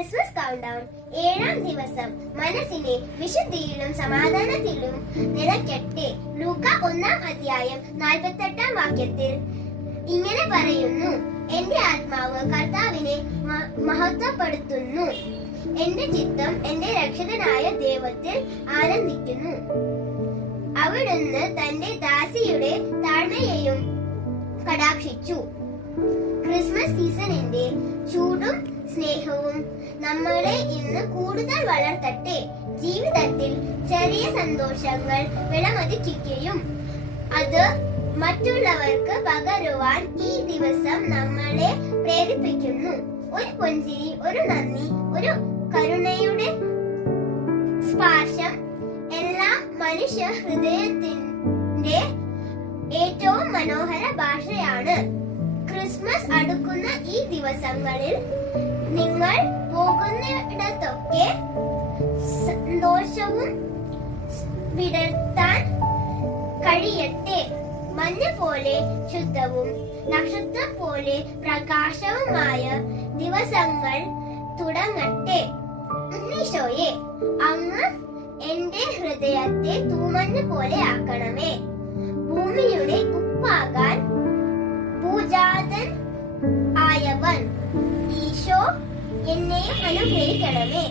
Christmas count down 7-ാം ദിവസം മനസ്സിനെ വിശുദ്ധിയിലും സമാധാനത്തിലും നിറയ്ക്കട്ടെ. ലൂക്ക 1-ാം അധ്യായം 48-ാം വാക്യത്തിൽ ഇങ്ങനെ പറയുന്നു: എന്റെ ആത്മാവ് കർത്താവിനെ മഹത്വപ്പെടുത്തുന്നു. എന്റെ ചിത്തം എന്റെ രക്ഷകനായ ദൈവത്തിൽ ആനന്ദിക്കുന്നു. അവിടുന്ന് തന്റെ ദാസിയുടെ താഴ്മയെയും കടാക്ഷിച്ചു. ക്രിസ്മസ് സീസണിന്റെ ചൂടും സ്നേഹവും നമ്മളെ ഇന്ന് കൂടുതൽ വളർത്തട്ടെ. ജീവിതത്തിൽ ചെറിയ സന്തോഷങ്ങൾ വിലമതിക്കുകയും അത് മറ്റുള്ളവർക്ക് പകരുവാൻ ഈ ദിവസം നമ്മളെ പ്രേരിപ്പിക്കുന്നു. ഒരു പുഞ്ചിരി, ഒരു നന്ദി, ഒരു കരുണയുടെ സ്പർശം എല്ലാം മനുഷ്യ ഹൃദയത്തിന്റെ ഏറ്റവും മനോഹര ഭാഷയാണ്. ക്രിസ്മസ് അടുക്കുന്ന ഈ ദിവസങ്ങളിൽ നിങ്ങൾ പോകുന്നിടത്തൊക്കെ സന്തോഷവും വിടർത്താൻ കഴിയട്ടെ. മഞ്ഞ പോലെ ശുദ്ധവും നക്ഷത്രം പോലെ പ്രകാശവുമായ ദിവസങ്ങൾ തുടങ്ങട്ടെ. ഈശോയെ, അങ്ങ് എന്റെ ഹൃദയത്തെ തൂമഞ്ഞ് പോലെ ആക്കണമേ. ഭൂമിയുടെ ഉപ്പാകാൻ പൂജാതൻ ആയവൻ ഈശോ എന്നെ അനുഗ്രഹിക്കണമേ.